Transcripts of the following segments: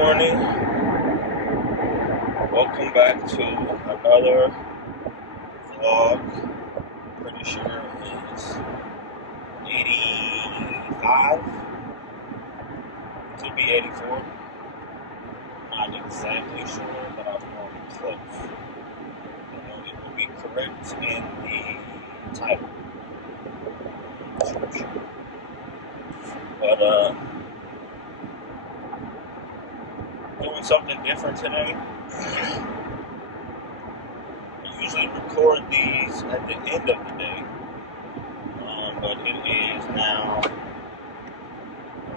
morning. Welcome back to another vlog. Pretty sure it is 85. Could be 84. Not exactly sure, but I'm close. It will be correct in the title. But doing something different today. I usually record these at the end of the day, but it is now.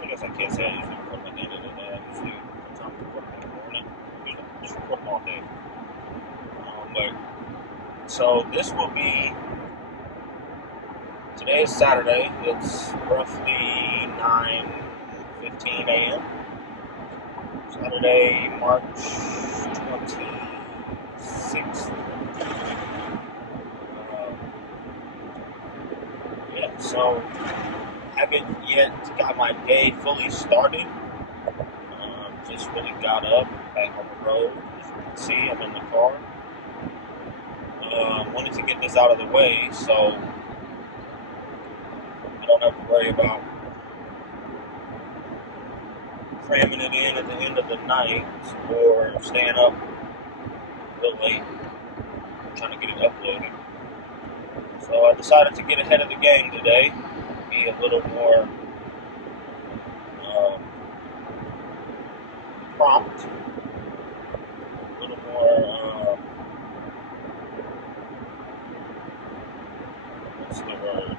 I guess I can't say I usually record at the end of the day. I usually sometimes record in the morning. Usually just record all day. But so this will be. Today is Saturday. It's roughly 9:15 a.m. Saturday, March 26th. So haven't yet got my day fully started. Just really got up, back on the road. As you can see, I'm in the car. Wanted to get this out of the way so I don't have to worry about cramming it in at the end of the night or staying up real late trying to get it uploaded. So I decided to get ahead of the game today, be a little more prompt, a little more, what's the word?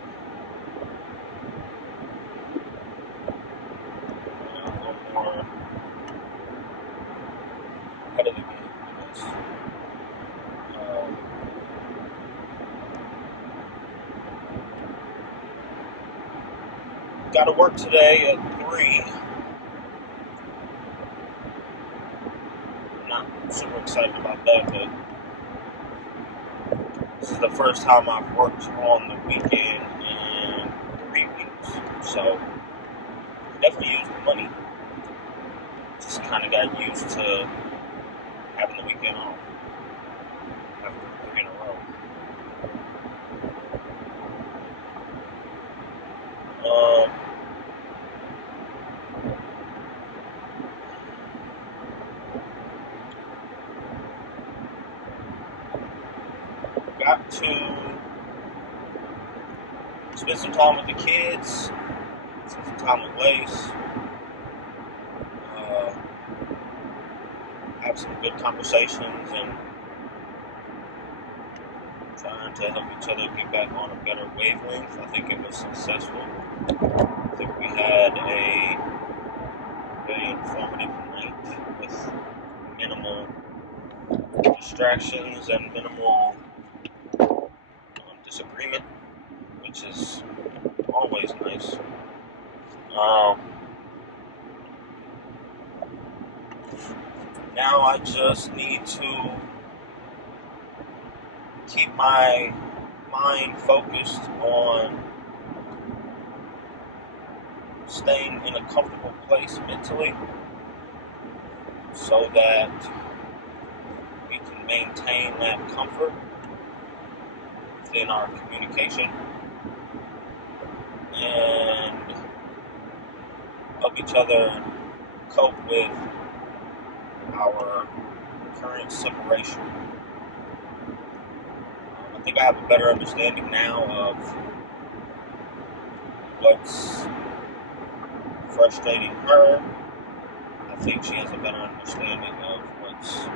A little more ahead of the game, I guess. Got to work today at 3. Not super excited about that, but this is the first time I've worked on the weekend in 3 weeks, so definitely used the money. Just kind of got used to having the weekend off after 3 in a row. Got to spend some time with the kids, spend some time with Lace, have some good conversations, and trying to help each other get back on a better wavelength. I think it was successful. I think we had a very informative night with minimal distractions and minimal disagreement, which is always nice. Now I just need to keep my mind focused on staying in a comfortable place mentally so that we can maintain that comfort within our communication and help each other cope with our current separation. I think I have a better understanding now of what's frustrating her. I think she has a better understanding of what's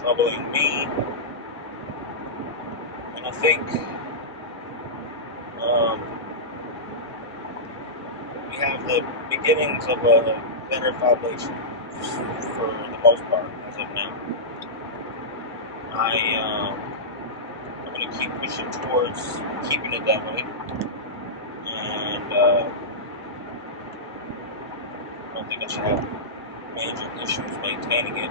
troubling me. And I think we have the beginnings of a better foundation for the most part as of now. I'm going to keep pushing towards keeping it that way. And I don't think I should have major issues maintaining it.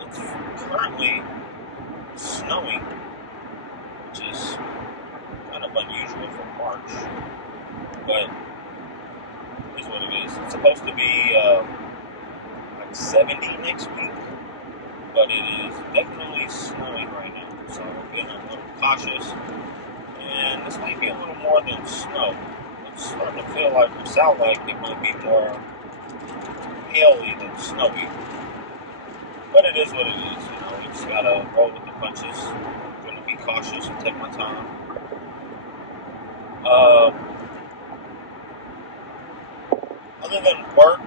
It's currently snowing, which is kind of unusual for March, but it is what it is. It's supposed to be 70 next week, but it is definitely snowing right now. So I'm being a little cautious. And this might be a little more than snow. It's starting to feel like, or sound like it might be more haily than snowy. But it is what it is, you know. We just gotta roll with the punches. I'm gonna be cautious and take my time. Other than work,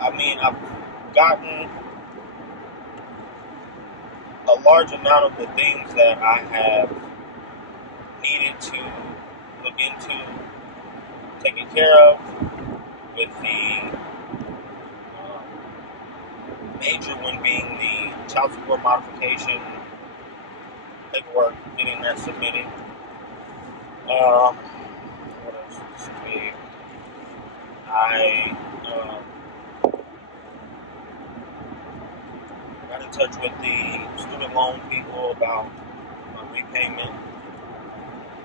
I mean, I've gotten a large amount of the things that I have needed to look into, taken care of, with the major one being the child support modification paperwork, getting that submitted. What else this week? I got in touch with the student loan people about my repayment.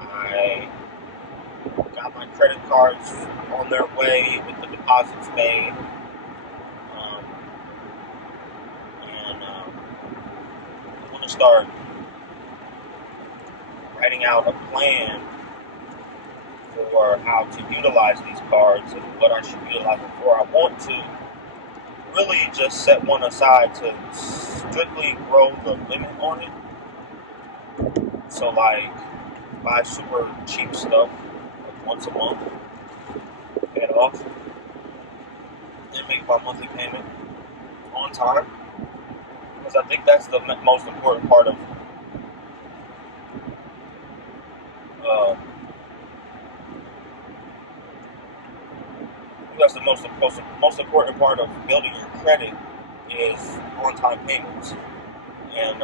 I got my credit cards on their way with the deposits made. And I'm going to start writing out a plan for how to utilize these cards and what I should utilize them for. I want to really just set one aside to strictly grow the limit on it. So like buy super cheap stuff like once a month, pay it off, and make my monthly payment on time. Because I think that's the most important part of most important part of building your credit is on-time payments, and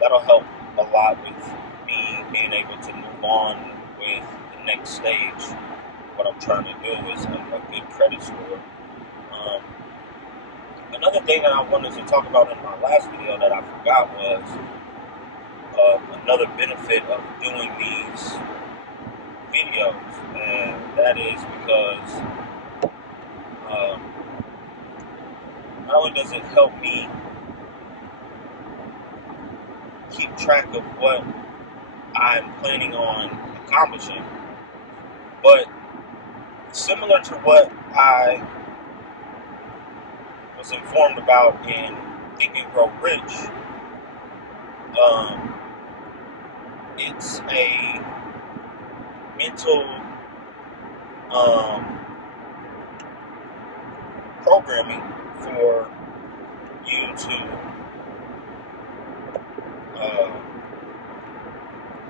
that'll help a lot with me being able to move on with the next stage. What I'm trying to do is a good credit score. Another thing that I wanted to talk about in my last video that I forgot was another benefit of doing these videos, and that is because not only does it help me keep track of what I'm planning on accomplishing, but similar to what I was informed about in Think and Grow Rich, it's a mental programming for you to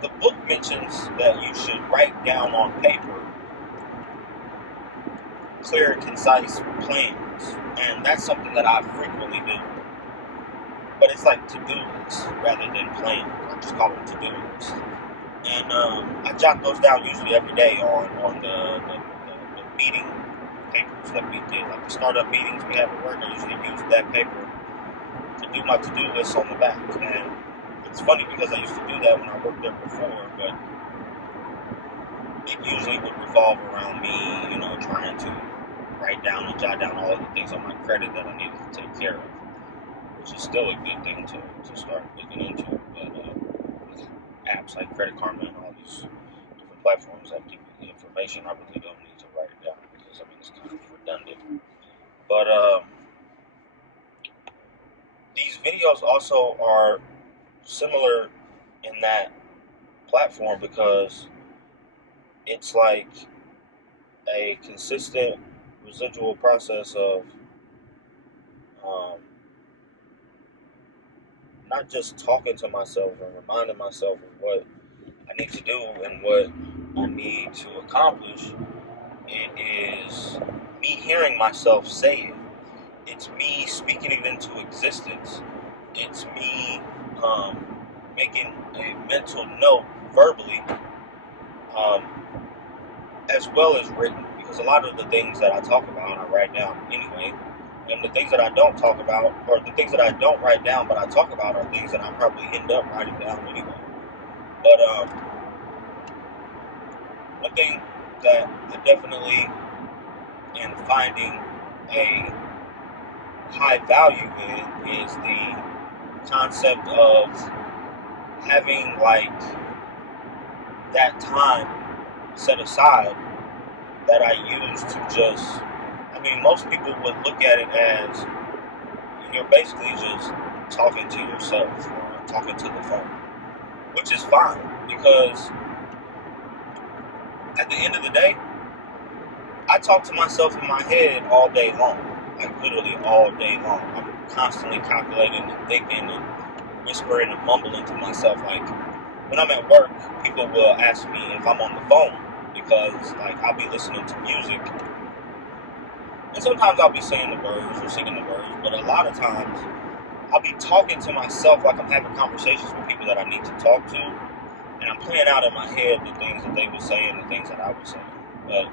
the book mentions that you should write down on paper clear and concise plans, and that's something that I frequently do. But it's like to-do lists rather than plans. I just call them to-do lists. And I jot those down usually every day on the meeting papers that we did. Like the startup meetings we have at work, I usually use that paper to do my to-do lists on the back. And it's funny because I used to do that when I worked there before, but it usually would revolve around me, you know, trying to write down and jot down all of the things on my credit that I needed to take care of, which is still a good thing to start looking into. But with apps like Credit Karma and all these different platforms that give you the information, I really don't need to write it down because, I mean, it's kind of redundant. But these videos also are similar in that platform because it's like a consistent residual process of not just talking to myself and reminding myself of what I need to do and what I need to accomplish. It is me hearing myself say it. It's me speaking it into existence. It's me making a mental note verbally, as well as written, because a lot of the things that I talk about I write down anyway, and the things that I don't talk about, or the things that I don't write down but I talk about, are things that I probably end up writing down anyway. But one thing that I definitely in finding a high value in is the concept of having like that time set aside that I use to just, I mean, most people would look at it as you're basically just talking to yourself or talking to the phone, which is fine because at the end of the day, I talk to myself in my head all day long, like literally all day long. I'm constantly calculating and thinking and whispering and mumbling to myself. Like when I'm at work, people will ask me if I'm on the phone because like I'll be listening to music and sometimes I'll be saying the words or singing the words, but a lot of times I'll be talking to myself like I'm having conversations with people that I need to talk to, and I'm playing out in my head the things that they would say and the things that I would say. But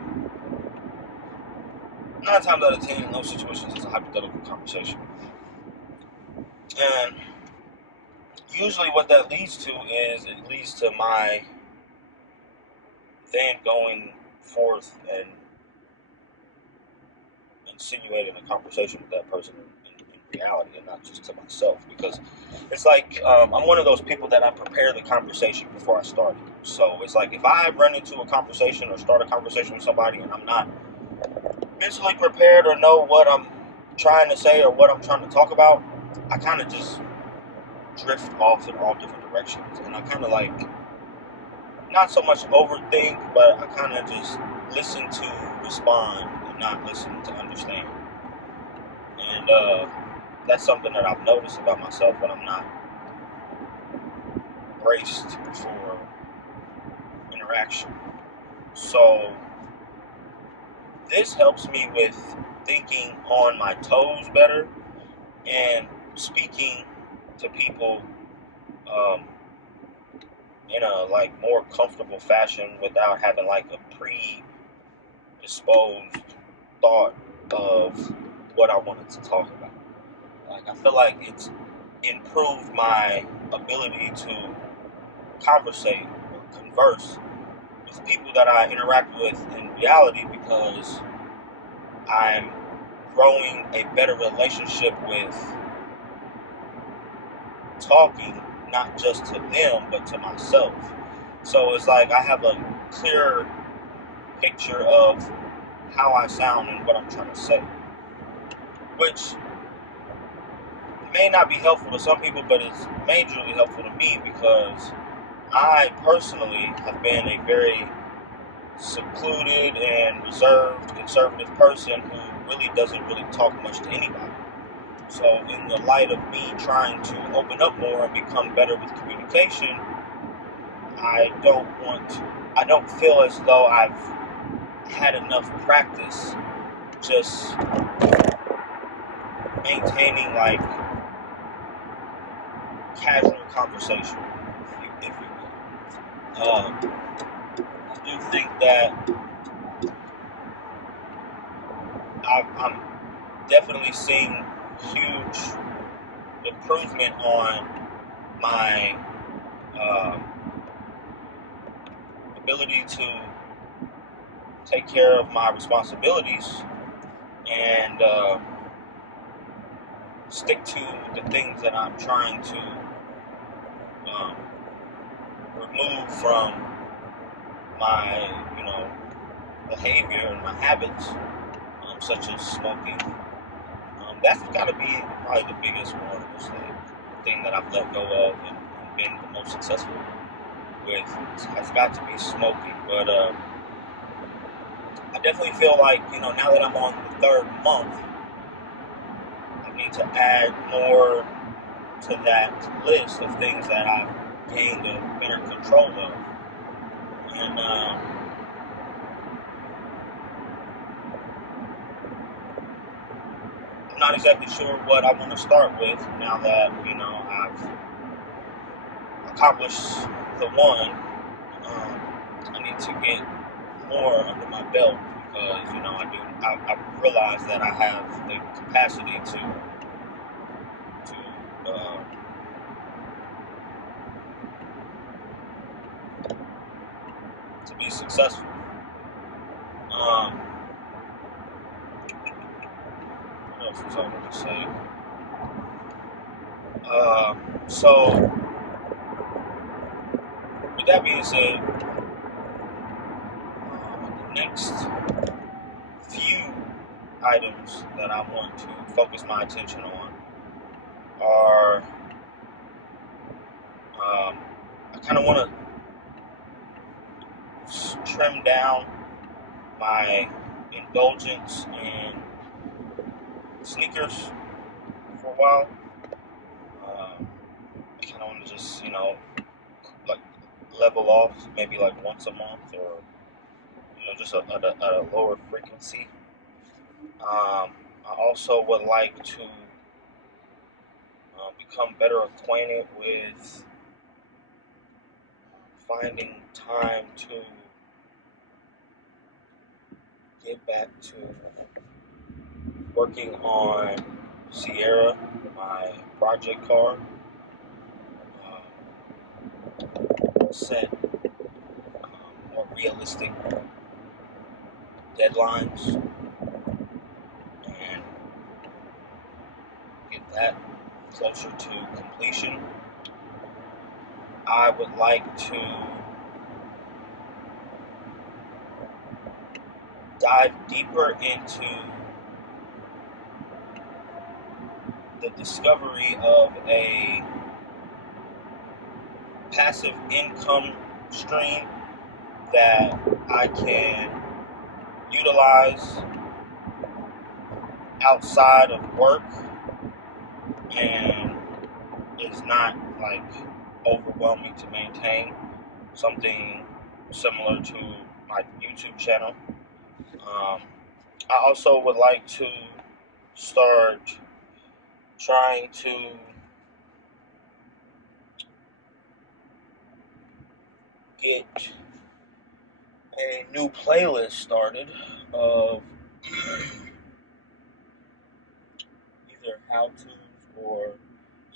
9 times out of 10, in those situations, it's a hypothetical conversation. And usually what that leads to is it leads to my then going forth and insinuating a conversation with that person in reality and not just to myself. Because it's like I'm one of those people that I prepare the conversation before I start it. So it's like if I run into a conversation or start a conversation with somebody and I'm not mentally prepared or know what I'm trying to say or what I'm trying to talk about, I kind of just drift off in all different directions. And I kind of like, not so much overthink, but I kind of just listen to respond and not listen to understand. And that's something that I've noticed about myself when I'm not braced for interaction. So this helps me with thinking on my toes better and speaking to people um, in a like more comfortable fashion without having like a predisposed thought of what I wanted to talk about. Like I feel like it's improved my ability to conversate or converse with people that I interact with in reality because I'm growing a better relationship with talking not just to them but to myself. So it's like I have a clearer picture of how I sound and what I'm trying to say, which may not be helpful to some people, but it's majorly helpful to me because I personally have been a very secluded and reserved, conservative person who really doesn't really talk much to anybody. So in the light of me trying to open up more and become better with communication, I don't feel as though I've had enough practice just maintaining like casual conversation, if you will. I do think that I'm definitely seeing huge improvement on my ability to take care of my responsibilities and stick to the things that I'm trying to um, remove from my, behavior and my habits, such as smoking. That's got to be probably the biggest one. It's like the thing that I've let go of and been the most successful with has got to be smoking. But I definitely feel like, now that I'm on the third month, I need to add more to that list of things that I've gained a better control of. And I'm not exactly sure what I want to start with now that, I've accomplished the one. I need to get more under my belt because, I realize that I have the capacity to be successful. What else was I going to say? So, with that being said, the next few items that I want to focus my attention on are, I kind of want to trim down my indulgence in sneakers for a while. I kind of want to just, like level off maybe like once a month, or just at a lower frequency. I also would like to become better acquainted with finding time to get back to working on Sierra, my project car. Set more realistic deadlines and get that closer to completion. I would like to dive deeper into the discovery of a passive income stream that I can utilize outside of work and is not like overwhelming to maintain. Something similar to my YouTube channel. I also would like to start trying to get a new playlist started of either how-tos or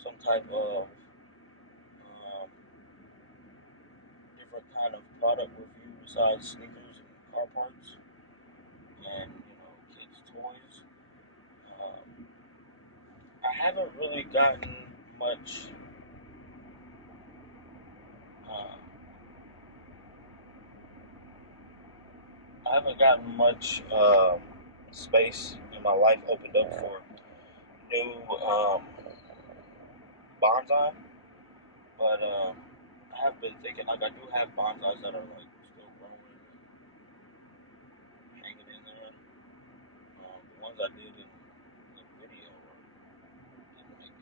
some type of different kind of product review besides sneakers and car parts and kids' toys. I haven't really gotten much space in my life opened up for new bonsai, but I have been thinking, like, I do have bonsais that are like still growing, hanging in there. The ones I did in the video didn't make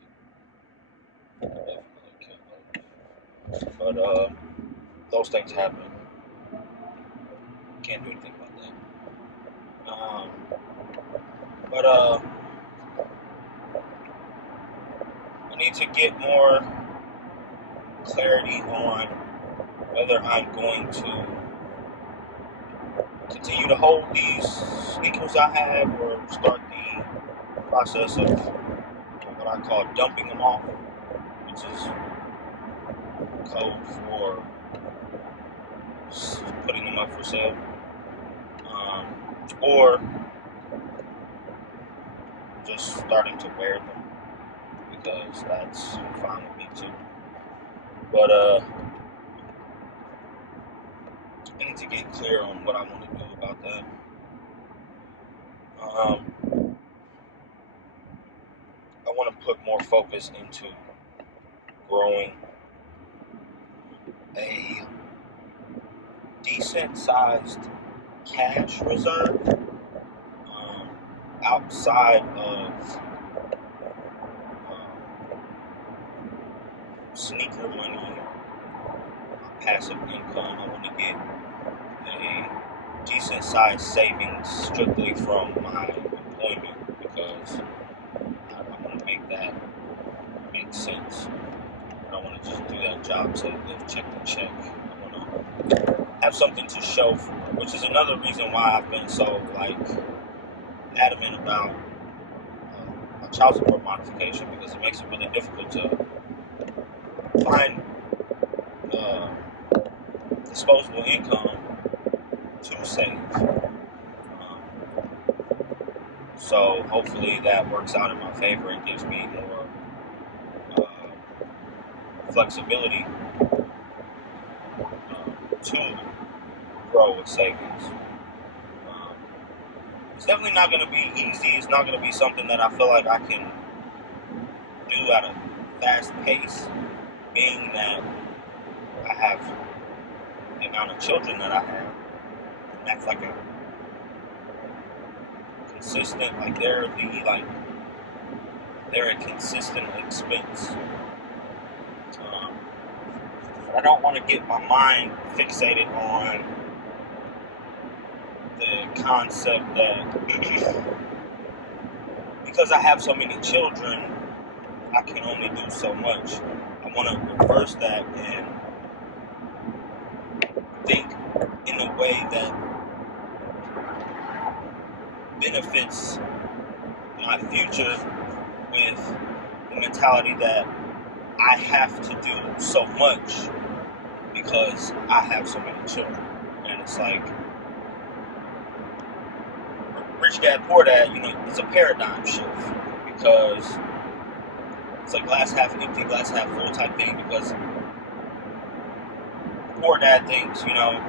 it. Definitely killed those. But those things happen. Can't do anything about that. But I need to get more clarity on whether I'm going to continue to hold these sneakers I have or start the process of what I call dumping them off, which is code for putting them up for sale, or just starting to wear them, because that's fine with me too. But I need to get clear on what I want to do about that. I want to put more focus into growing a decent sized cash reserve outside of sneaker money, passive income. I want to get a decent sized savings strictly from my employment, because I want to make that make sense. I don't want to just do that job to live check to check. I want to have something to show for, which is another reason why I've been so adamant about my child support modification, because it makes it really difficult to find disposable income to save. So hopefully that works out in my favor and gives me more flexibility to grow with savings. It's definitely not going to be easy. It's not going to be something that I feel like I can do at a fast pace, being that I have the amount of children that I have. And that's like a consistent, like they're a consistent expense. I don't want to get my mind fixated on the concept that because I have so many children, I can only do so much. I want to reverse that and think in a way that benefits my future with the mentality that I have to do so much because I have so many children. And it's like, rich dad, poor dad, it's a paradigm shift because it's a glass half empty, glass half full type thing because poor dad thinks, I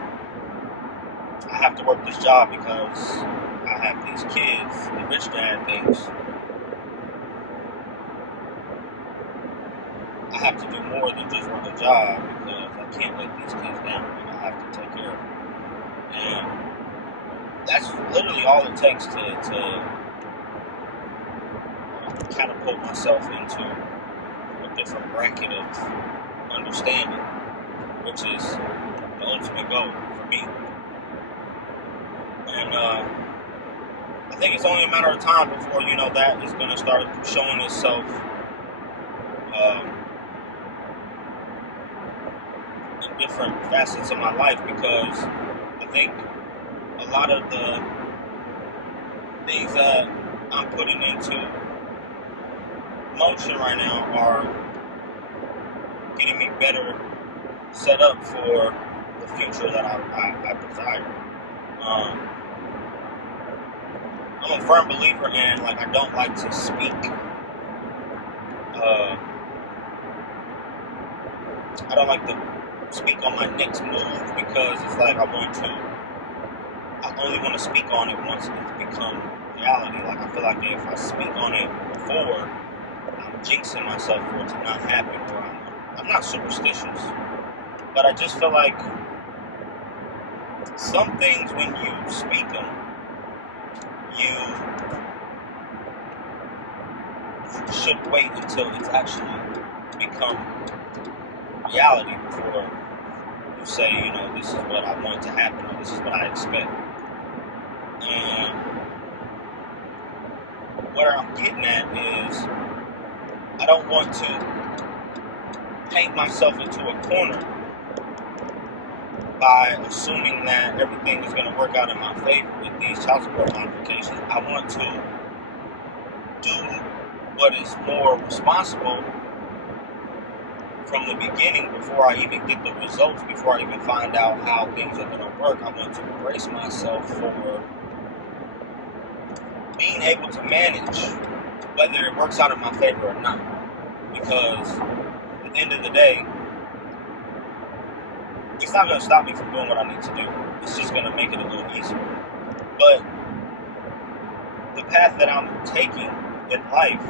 have to work this job because I have these kids. The rich dad thinks I have to do more than just work a job because I can't let these kids down and I have to take care of them. And that's literally all it takes to catapult myself into a different bracket of understanding, which is the ultimate goal for me. And I think it's only a matter of time before, that is going to start showing itself in different facets of my life, because I think a lot of the things that I'm putting into motion right now are getting me better set up for the future that I desire. I'm a firm believer in, I don't like to speak. I don't like to speak on my next move because it's like I only want to speak on it once it's become reality. I feel like if I speak on it before, I'm jinxing myself for it to not happen, or I'm not superstitious, but I just feel like some things, when you speak them, you should wait until it's actually become reality before you say, this is what I want to happen, or this is what I expect. And where I'm getting at is I don't want to paint myself into a corner by assuming that everything is going to work out in my favor with these child support modifications. I want to do what is more responsible from the beginning before I even get the results, before I even find out how things are going to work. I want to brace myself for being able to manage whether it works out in my favor or not. Because at the end of the day, it's not going to stop me from doing what I need to do. It's just going to make it a little easier. But the path that I'm taking in life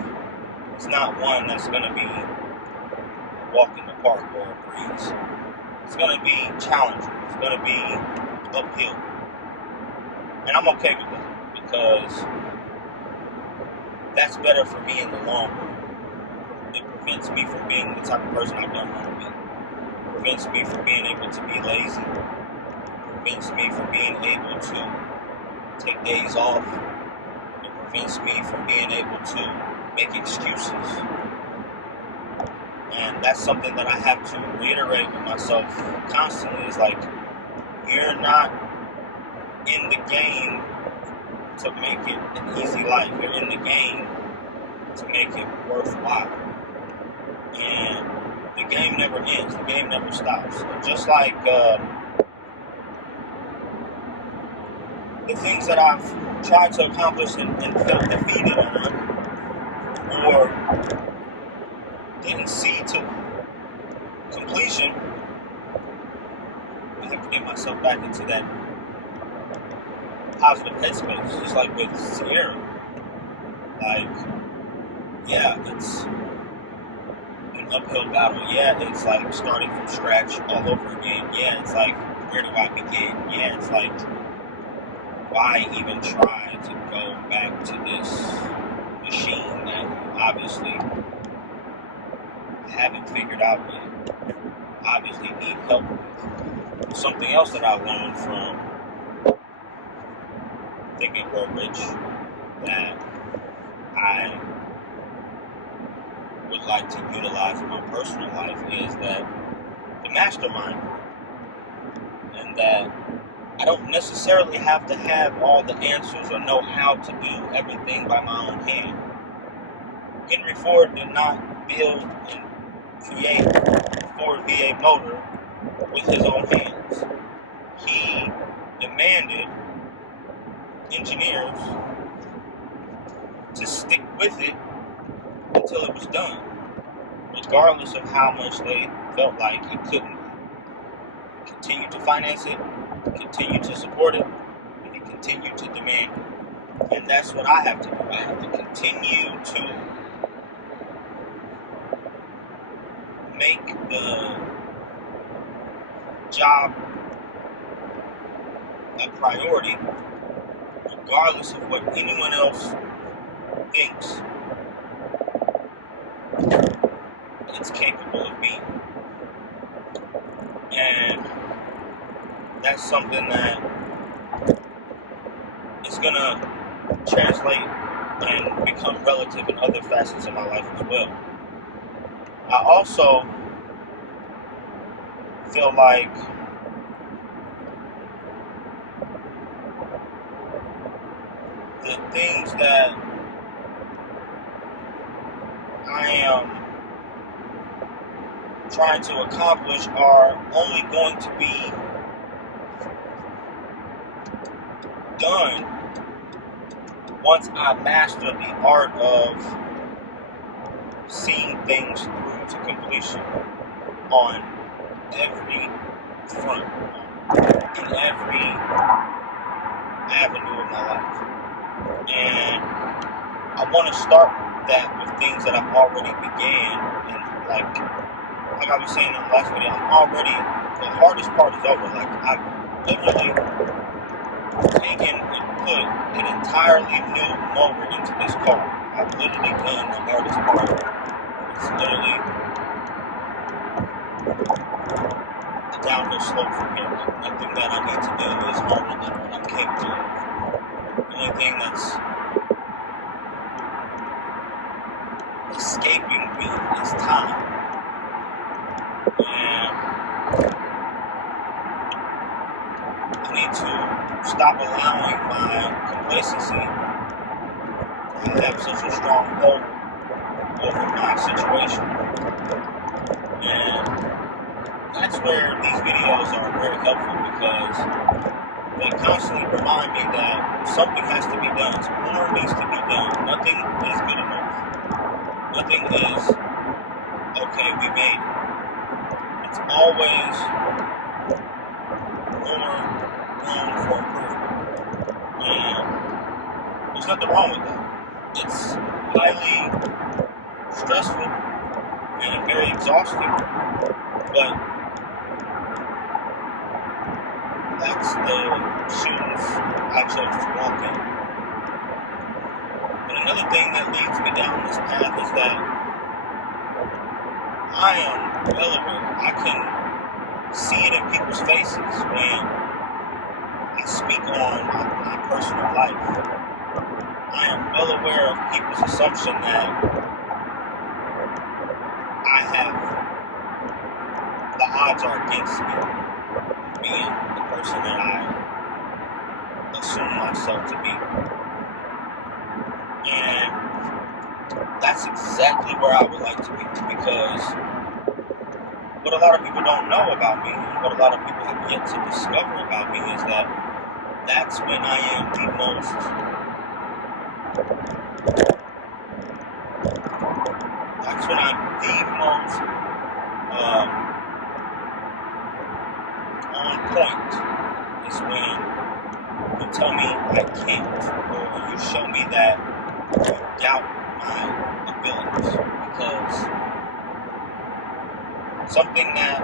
is not one that's going to be a walk in the park or a breeze. It's going to be challenging. It's going to be uphill. And I'm okay with that because that's better for me in the long run. It prevents me from being the type of person I don't want to be. It prevents me from being able to be lazy. It prevents me from being able to take days off. It prevents me from being able to make excuses. And that's something that I have to reiterate with myself constantly. It's like, you're not in the game to make it an easy life. You're in the game to make it worthwhile. And the game never ends. The game never stops. Just like the things that I've tried to accomplish and felt defeated on, or didn't see to completion, I have to get myself back into that positive headspace, just like with Sierra. Like, yeah, it's an uphill battle. Yeah, it's like starting from scratch all over again. Yeah, it's like, where do I begin? Yeah, it's like, why even try to go back to this machine that you obviously haven't figured out yet, obviously need help with? Something else that I learned from Think and Grow Rich that I would like to utilize in my personal life is that the mastermind, and that I don't necessarily have to have all the answers or know how to do everything by my own hand. Henry Ford did not build and create the Ford V8 motor with his own hands. He demanded engineers to stick with it until it was done, regardless of how much they felt like it couldn't. Continue to finance it, continue to support it, and he continued to demand it. And that's what I have to do. I have to continue to make the job a priority, regardless of what anyone else thinks it's capable of being. And that's something that is going to translate and become relative in other facets of my life as well. I also feel like the things that I am trying to accomplish are only going to be done once I master the art of seeing things through to completion on every front, in every avenue of my life. And I want to start that with things that I've already began, and like I was saying in the last video, the hardest part is over. Like, I've literally taken and put an entirely new motor into this car. I've literally done the hardest part. It's literally the downhill slope from here. Nothing that I need to do is harder than what I'm capable of. The only thing that's escaping me is time. And I need to stop allowing my complacency to have such a strong hold over my situation. And that's where these videos are very helpful, because they constantly remind me that something has to be done. More needs to be done. Nothing is good enough. Nothing is, okay, we made it. It's always more room for improvement. And there's nothing wrong with that. It's highly stressful and very exhausting, but that's the shoes I chose to walk in. But another thing that leads me down this path is that I am well aware. I can see it in people's faces when I speak on my personal life. I am well aware of people's assumption that I have, the odds are against me, being the person that I assume myself to be. And that's exactly where I would like to be, because what a lot of people don't know about me, and what a lot of people have yet to discover about me, is that that's when I am the most on point. Is when you tell me I can't, or you show me that you doubt my abilities. Because something that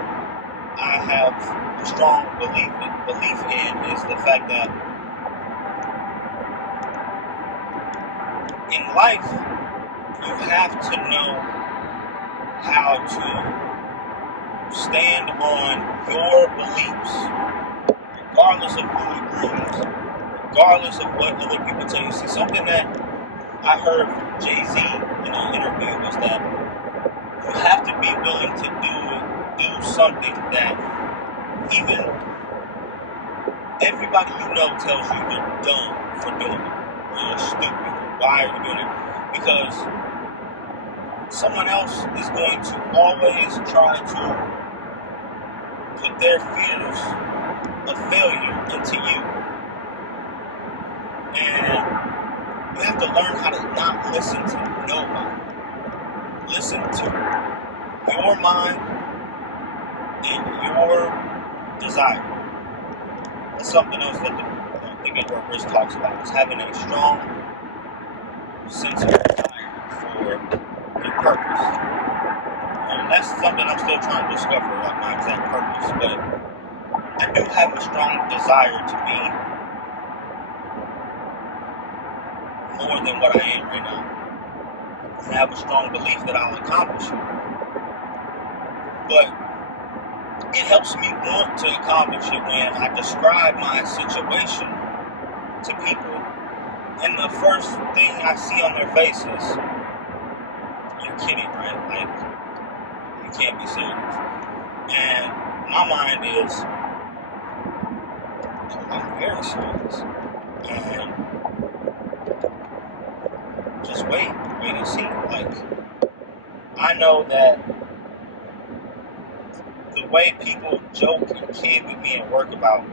I have a strong belief in is the fact that in life you have to know how to stand on your beliefs, regardless of who agrees, regardless of what other people tell you. See, something that I heard from Jay-Z in an interview was that you have to be willing to do something that even everybody you know tells you you're dumb for doing it, or you're stupid, or why are you doing it? Because someone else is going to always try to put their fears of failure into you. And you have to learn how to not listen to nobody. Listen to your mind and your desire. That's something else that the Think and Grow Rich talks about, is having a strong sense of desire for your purpose. And that's something I'm still trying to discover, like my exact purpose. But I do have a strong desire to be more than what I am right now. I have a strong belief that I'll accomplish it. But it helps me want to accomplish it when I describe my situation to people, and the first thing I see on their faces, you're kidding, right? Like, you can't be serious. And my mind is, I'm very serious. And just wait and see. Like, I know that the way people joke and kid with me at work about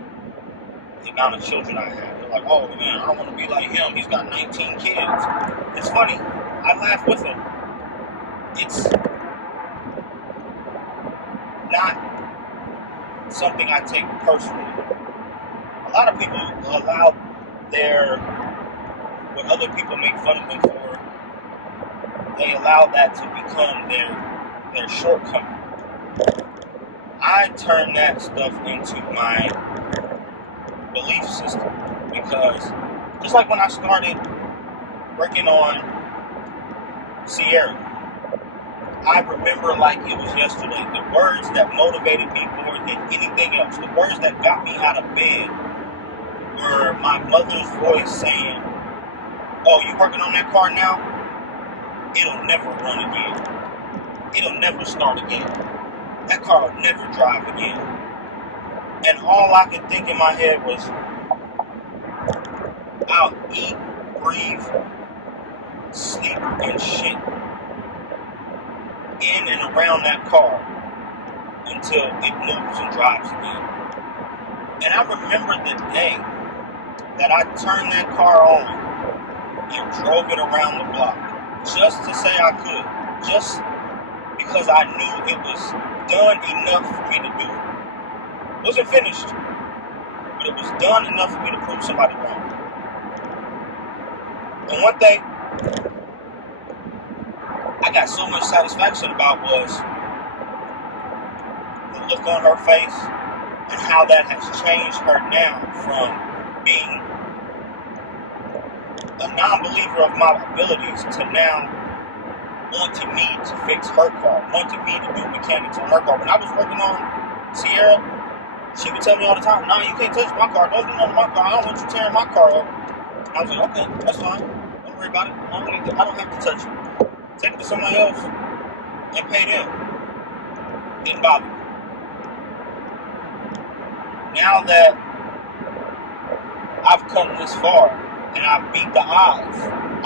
the amount of children I have, they're like, oh man, I don't want to be like him, he's got 19 kids. It's funny, I laugh with him. It's not something I take personally. A lot of people allow what other people make fun of them for, they allow that to become their shortcoming. I turn that stuff into my belief system, because just like when I started working on Sierra, I remember like it was yesterday, the words that motivated me more than anything else, the words that got me out of bed, were my mother's voice saying, oh, you working on that car now? It'll never run again. It'll never start again. That car will never drive again. And all I could think in my head was, I'll eat, breathe, sleep, and shit in and around that car until it moves and drives again. And I remember the day that I turned that car on and drove it around the block just to say I could, just because I knew it was done enough for me to do it. It wasn't finished, but it was done enough for me to prove somebody wrong. And one thing I got so much satisfaction about was the look on her face and how that has changed her now from being a non-believer of my abilities to now wanting me to fix her car, wanting me to do mechanics on her car. When I was working on Sierra, she would tell me all the time, no, you can't touch my car, don't do nothing to my car, I don't want you tearing my car up. I was like, okay, that's fine, don't worry about it, I don't have to touch it. Take it to somebody else and pay them. Didn't bother me. Now that I've come this far and I've beat the odds,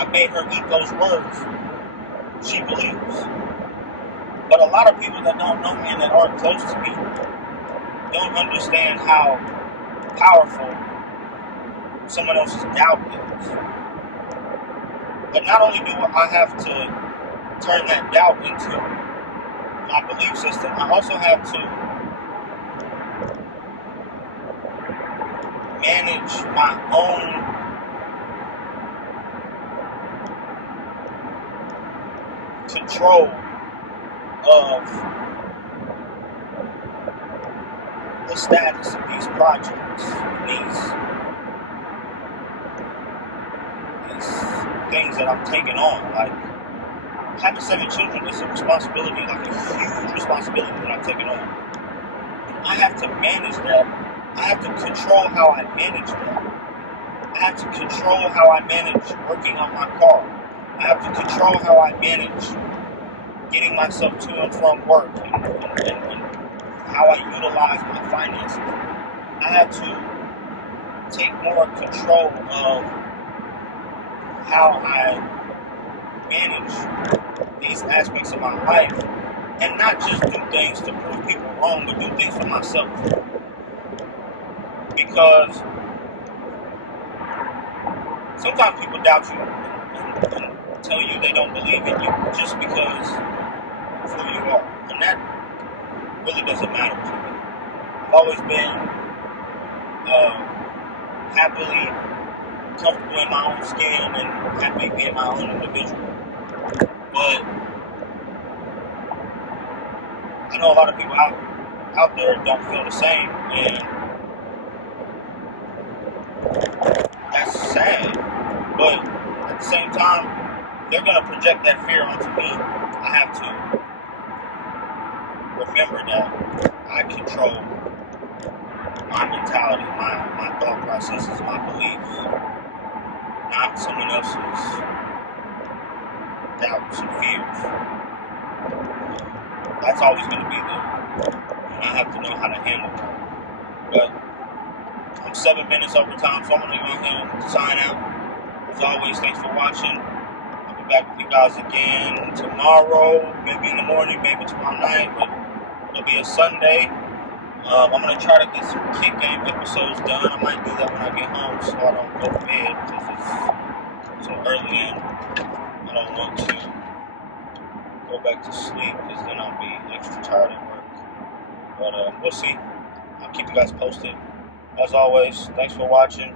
I made her eat those words, she believes. But a lot of people that don't know me and that aren't close to me don't understand how powerful someone else's doubt is. But not only do I have to turn that doubt into my belief system, I also have to manage my own control of the status of these projects, these things that I'm taking on. Like, having 7 children is a responsibility, like a huge responsibility that I'm taking on. I have to manage that. I have to control how I manage that. I have to control how I manage working on my car. I have to control how I manage getting myself to and from work and how I utilize my finances. I have to take more control of how I manage these aspects of my life and not just do things to prove people wrong, but do things for myself. Because sometimes people doubt you and tell you they don't believe in you just because of who you are. And that really doesn't matter to me. I've always been happily comfortable in my own skin and happy being my own individual. But I know a lot of people out there don't feel the same, and that's sad. But at the same time, they're going to project that fear onto me. I have to remember that I control my mentality, my thought processes, my beliefs, not someone else's doubts and fears. That's always going to be there, and I have to know how to handle it. But I'm 7 minutes over time, so I'm going to go ahead and sign out. As always, thanks for watching. I'll be back with you guys again tomorrow, maybe in the morning, maybe tomorrow night, but it'll be a Sunday. I'm going to try to get some kick game episodes done. I might do that when I get home so I don't go to bed because it's so early and I don't want to go back to sleep because then I'll be extra tired at work. But we'll see. I'll keep you guys posted. As always, thanks for watching.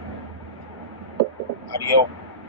Adios.